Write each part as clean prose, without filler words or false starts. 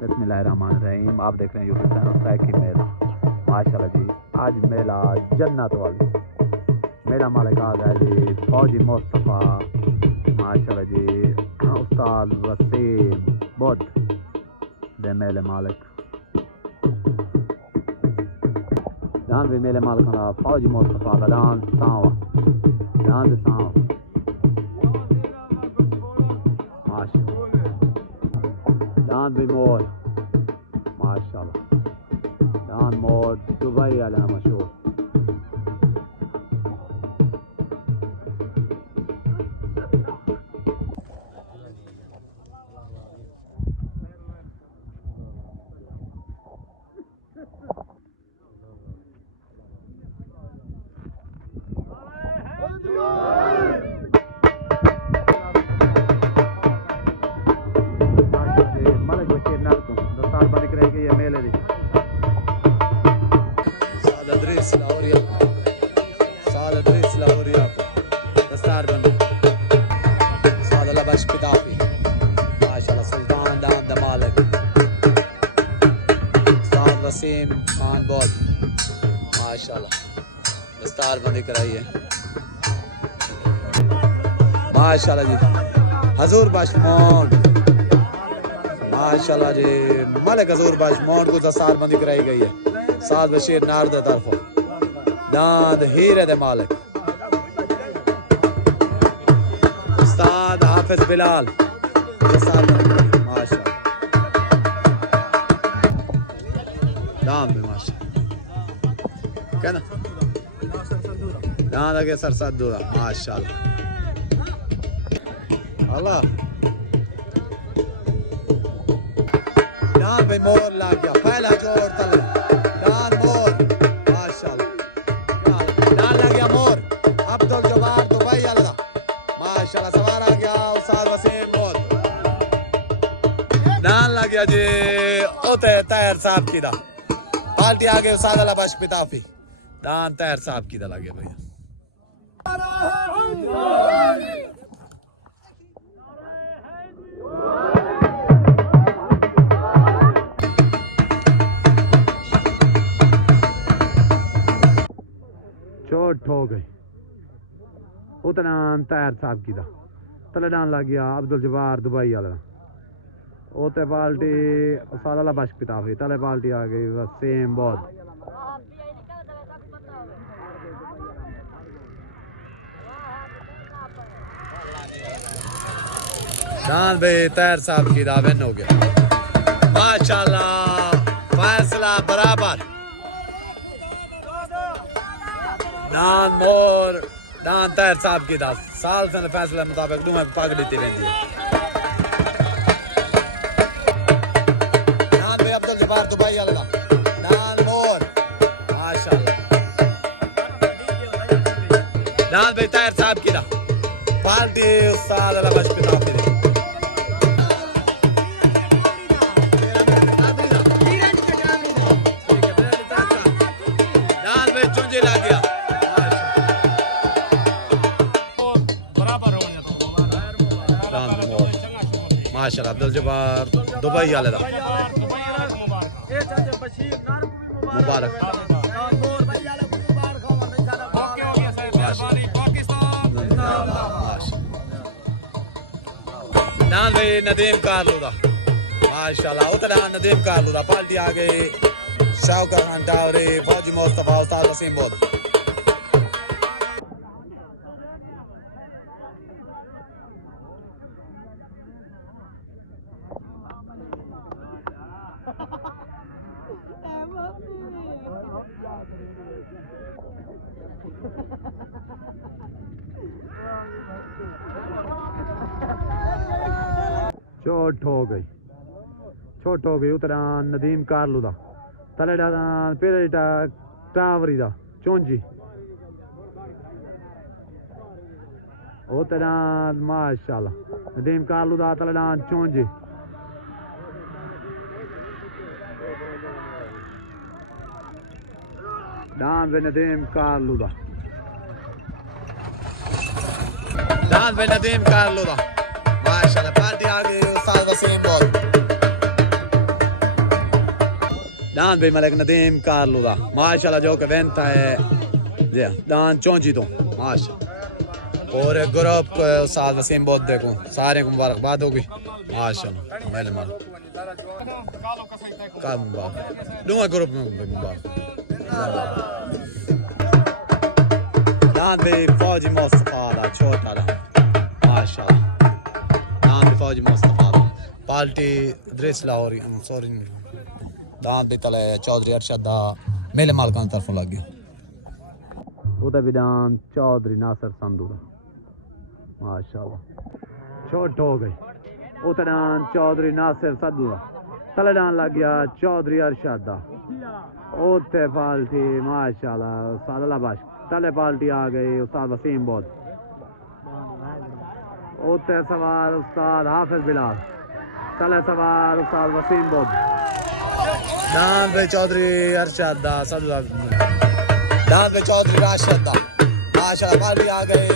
बिस्मिल्लाहिर्रहमानिर्रहीम। आप देख रहे हैं यूट्यूब चैनल साइक की मेला। माशाल्लाह जी, आज मेला जन्नत वाली मेला मालिक आ गया जी, फौजी मुस्तफ़ा माशाल्लाह जी, उस्ताद वसीम बुद्ध दे मेले मालिक जान भी मेले मालिक का फौजी मुस्तफ़ा का डांस सांवा डांस सांवा डांस भी मोर माशाल्लाह डांस मोर दुबई वाला मशहूर। वसीम खान बहुत माशाल्लाह दस्तार बंदी कराई है माशाल्लाह जी। हजूर बशमोन माशाल्लाह जी, मलिक हजूर बशमोन को दस्तार बंदी कराई गई है। साद बशीर नार दे तरफों दाद हीरे दे मालिक उस्ताद हाफिज बिलाल दस्तार बंदी माशाल्लाह दाम में माशा क्या ना दाम लगे सर सदूरा माशाल्लाह अल्लाह दाम पे मोर लग गया पहला जोर तले दाम मोर माशाल्लाह दाम लग गया मोर अब्दुल जब्बार दुबई वाला माशाल्लाह सवार आ गया उस्ताद वसीम मोर दाम लग गया जी ओते तैयार साहब की दा पार्टी आगे उस्ताद बश पिताफी दान तैर साहब की दल आगे भैया चोट हो गई उतना तैर साहब की दा तले डान लग गया अब्दुल जब्बार दुबई वाला ओते बाल्टी साला बश पिताफी तले बाल्टी आ गई वसीम बहुत दान भाई तैर साहब की दावेन हो गया माशाल्लाह फैसला बराबर दान मोर दान तैर साहब की दा साल से फैसला मुताबिक दूं पगड़ी थी वेंदी बार दुबई वाला दान मोर माशाल्लाह दान भाई तैर साहब की दा पार्टी उस्ताद अला बश पिताफी दे दान भाई चुंजे लग गया बराबर हो गया दान मोर माशाल्लाह अब्दुल जब्बार दुबई वाले दा मुबारक नान भाई नदीम कारलू दा माशाल्लाह उतना नदीम कारलू दा पार्टी आ गई शौकत खान टावरी फौजी मुस्तफ़ा उस्ताद वसीम बहुत चोट हो गई उतना नदीम कारलू दा तले पेरेटा टावरी दा चोंजी उतना माशाल्लाह नदीम कारलू दा तले चोंजी दान वे नदीम कारलू दा माशाल्लाह पार्टी आ गई उस्ताद वसीम बहुत Dan bi Malik Nadim Carlo da. Maşallah जो que venta है जी Dan चौंची तो माशाल्लाह और ग्रुप को साथ वसीम बहुत देखो सारे को मुबारकबाद होगी माशाल्लाह मैंने मार का मुबारक दूंगा ग्रुप में मुबारक Dan bi Fauji Mustafa da छोटा da माशाल्लाह Dan bi Fauji Mustafa da party dress Lahori sorry दान भी तले चौधरी अरशद दा मेले मालकान तरफों लग गया उधर भी दान चौधरी नासिर संधू दा माशाल्लाह छोट हो गई उधर दान चौधरी नासिर संधू दा तले दान लग गया चौधरी अरशद दा उधर पार्टी माशाल्लाह उस्ताद अल्लाहबाश तले पार्टी आ गई उस्ताद वसीम बहुत उधर सवार उस्ताद हाफिज बिलाल तले सवार उस्ताद वसीम बहुत दान पे चौधरी अरशद दा सब दान पे चौधरी राशिद दा माशाल्लाह पार्टी आ गए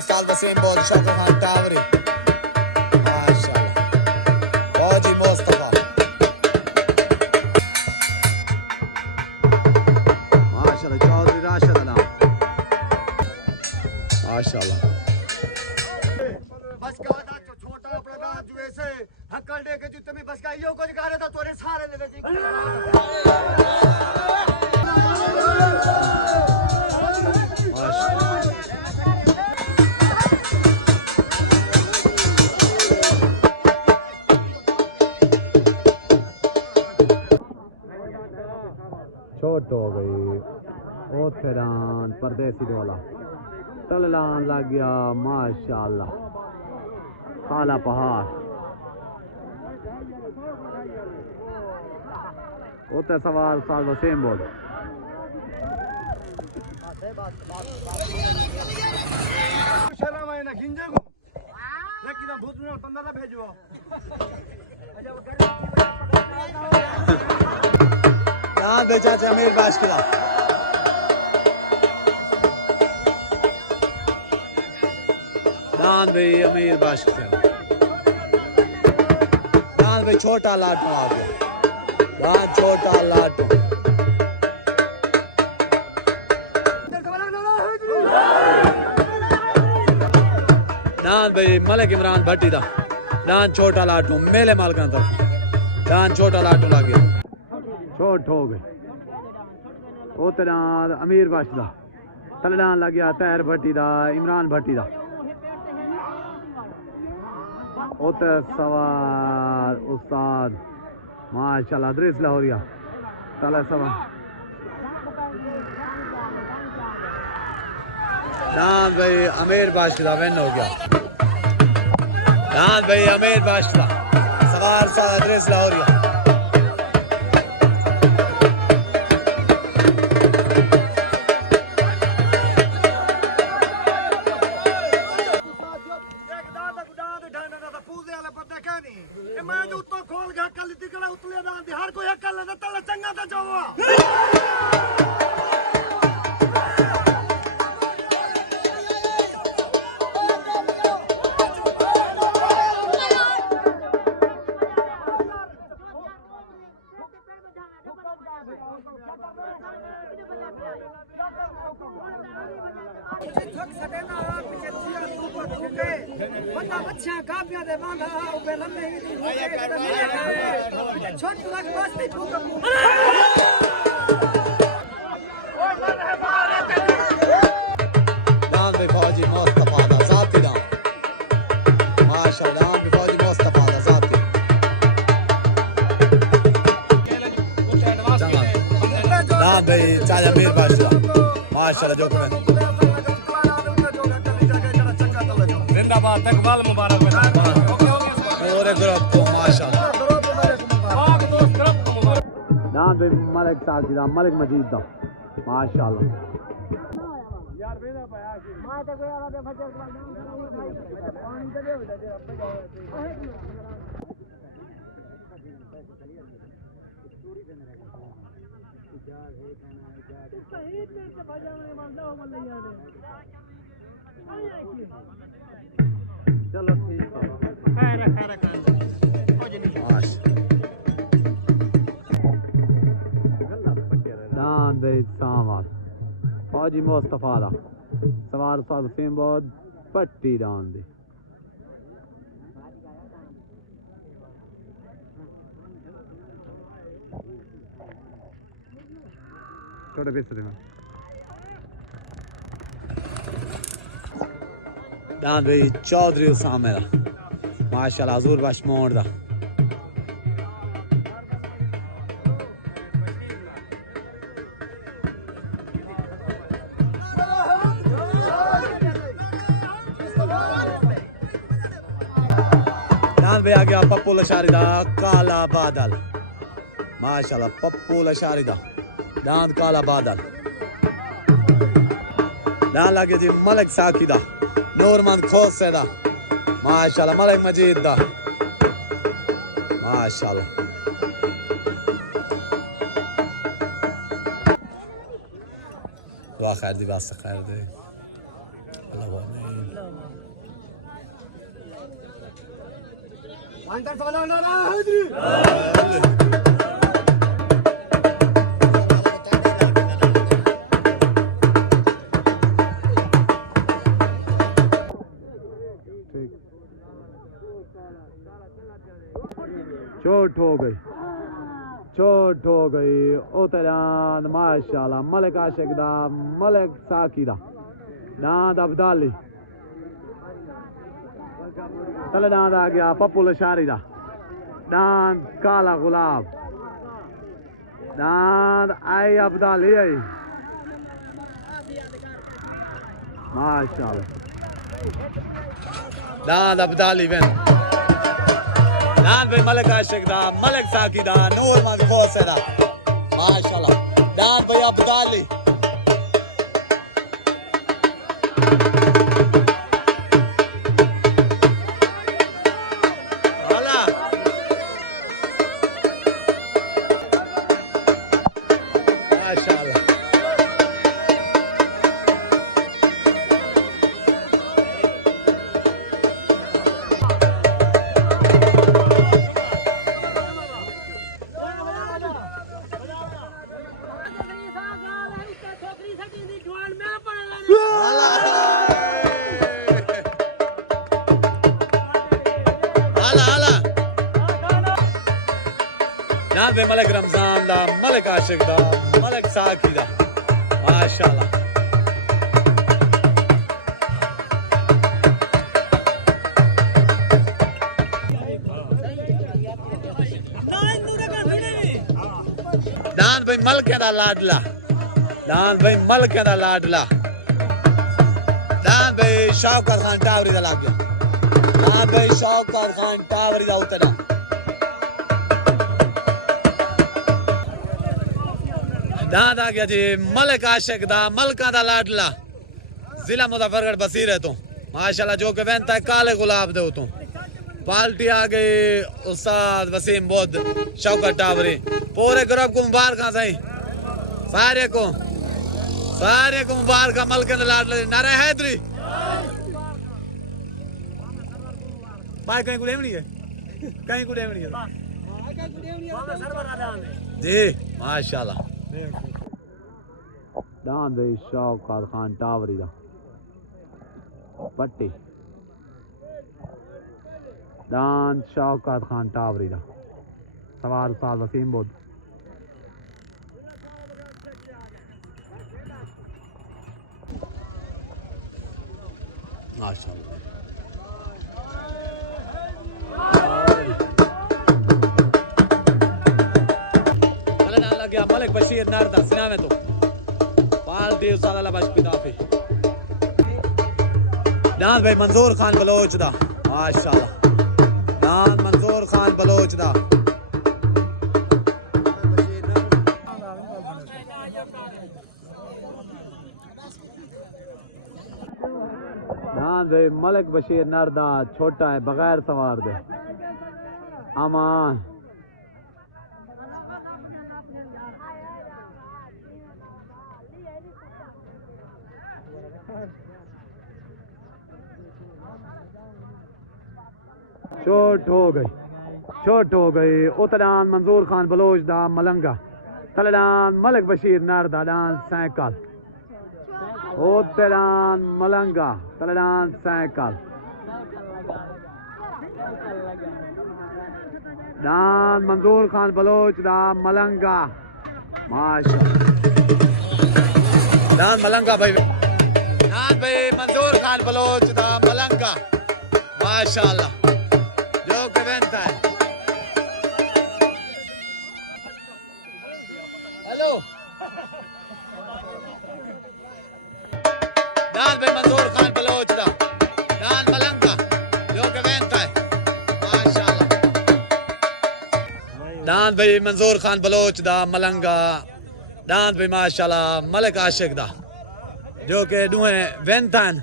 उस्ताद वसीम बहुत शौकत खान टावरी माशाल्लाह फौजी मुस्तफा माशाल्लाह चौधरी राशिद दा माशाल्लाह बस का था छोटा प्रधान जो ऐसे हक्कल दे के जो तुम्हें बस का यो को दिखा रहा था तोरे सारे ले जी छोट हो गई ओ तेरान परदेसी वाला तललान लग गया माशाल्लाह काला पहाड़ होता सवाल साल वसीम बोल शर्मा है ना खिंजे को लेकिन भूत में पंद्रह भेजो कहाँ बेचा थे अमीर बाश किला दान भाई अमीर बाश किला दान भाई छोटा लाटू आ गया दान छोटा लाटू दान भाई मलिक इमरान भट्टी दा दान छोटा लाटू मेले मालकान तरफ दान छोटा लाटू लग गया छोट हो गए उतना अमीर बाश दा तलडान लग गया तहर भट्टी दा इमरान भट्टी दा उत सवार उस्ताद माशाल्लाह दरिस लाहौरिया तला सवार दान भाई अमीर बादशाह विन हो गया दान भाई अमीर बादशाह सवार सारा दरिस लाहौरिया माशाल्लाह जो जिंदाबाद तकबाल मुबारक पूरे ग्रुप को माशाल्लाह नाम पे मलिक साहब जी दा मलिक मजीद दा माशाल्लाह यार बेदा भाई मैं तो कोई आला फटे पानी तो दे चलो ठीक है सामान फौजी मुस्तफा दा सवार साहब वसीम बहुत पट्टी डाउन दी छोटे पीस दे दान भाई चौधरी उसाम मेरा माशाल्लाह हजूर बश मोड़ दा दान भाई आ गया पप्पू लशारी दा काला बादल माशाल्लाह पप्पू लशारी दा दान काला बादल दान लगे जी मलिक साकी दा नूरमंद खोसे दा माशाल्लाह मलिक मजीद दा माशाल्लाह दुआ खैर दी बात खैर दे अंदर चला ना हैदरी चोट हो गई उतरान माशाल्लाह मलिक आशिक दा मलिक साकी दा दांद अब्दाली तले दांद आ गया पप्पू लशारी दा दांद काला गुलाब दांद आई अब्दाली आई माशाल्लाह दांद अब्दाली बन दान भाई मलिक आशिक दा मलिक साकी दा नूरमंद खोसे दा माशाल्लाह दान भाई अब्दाली मलिक रमजान दा मलिक आशिक दा मलिक साकी दा माशाल्लाह दान भाई मलके दा लाडला दान भाई मलके दा लाडला दान भाई शौकत खान टावरी दा लाग गया दान भाई शौकत खान टावरी दा उतरा दांद आ गया जी मलिक आशिक दा मलका दा लाडला जिला मुजफ्फरगढ़ बसीर है तो माशाल्लाह जो के बनता है काले गुलाब दे तो पार्टी आ गई उस्ताद वसीम बुद्ध शौकत टावरी पूरे ग्रुप को मुबारक सही सारे को मुबारक मलके दा लाडला नारे हैदरी भाई कहीं को नहीं है कहीं को नहीं है जी माशाल्लाह दान भाई शौकत खान टावरी दा पट्टी दान शौकत खान टावरी दा सवार साहब वसीम बुद्ध माशाल्लाह मलिक बशीर नारदा सिना में तो पाल देव साला बश पिताफी दान भाई मंजूर खान बलोच दा माशाल्लाह दान मंजूर खान बलोच दा दान भाई मलिक बशीर नारदा छोटा है बगैर सवार दे अमान चोट हो गई उतरान मंजूर खान बलोच दा मलंगा तलडान मलिक बशीर नारदा डान सैकल ओ तेरान मलंगा तलडान सैकल डान मंजूर खान बलोच दा मलंगा माशा डान मलंगा भाई डान भाई मंजूर खान बलोच दा मलंगा माशाल्लाह जो के बनता है हेलो डान भाई मंजूर खान बलोच दा डान मलंगा जो के बनता है माशाल्लाह डान भाई मंजूर खान बलोच दा मलंगा डान भाई माशाल्लाह मलिक आशिक दा जो के दुए वेंतन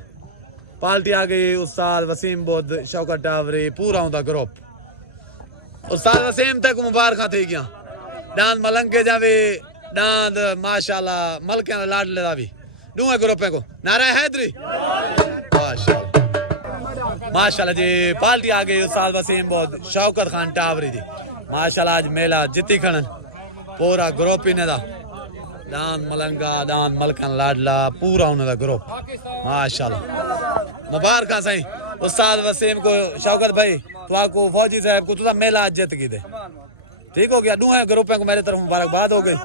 पार्टी आ गई उस्ताद वसीम बुद्ध शौकत टावरी पूरा उनका ग्रुप उस्ताद वसीम तक मुबारक थी गया डांद मलंगे जा भी डांद माशाल्लाह मलके लाडले दा भी दुए ग्रुप को नारा हैदरी माशाल्लाह माशाल्लाह जी पार्टी आ गई उस्ताद वसीम बुद्ध शौकत खान टावरी जी माशाल्लाह आज मेला जीती खणन पूरा ग्रुप ही ने दा दान मलंगा दान मलकन लाडला पूरा उन्होंने ग्रुप माशाल्लाह मुबारक सही उस्ताद वसीम को शौकत भाई तो आपको फौजी साहब को तुझा मेला आज जीत की दे ठीक हो गया दुआ ग्रुप को मेरे तरफ मुबारकबाद हो गई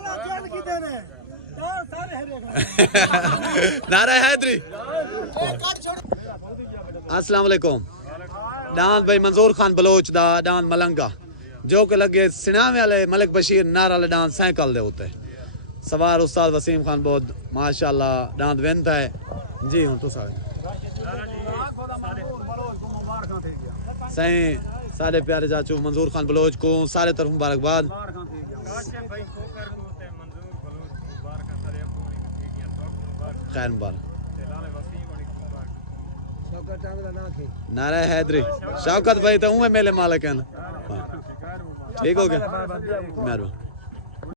नारा हैदरी अस्सलाम वालेकुम डान भाई मंजूर खान बलोच दा डान मलंगा जो के लगे सिनावे वाले मलिक बशीर नारा वाले डान साइकिल दे होते सवार उस्ताद वसीम खान बहुत माशाल्लाह डांद वेंता है जी हूं तो सारे सही सारे प्यारे चाचू मंजूर खान बलोच को सारे तरफ मुबारकबाद खैर मुबारक नारा हैदरी शौकत भाई तो उमे मेले मालिक है ठीक हो गया मेहरबान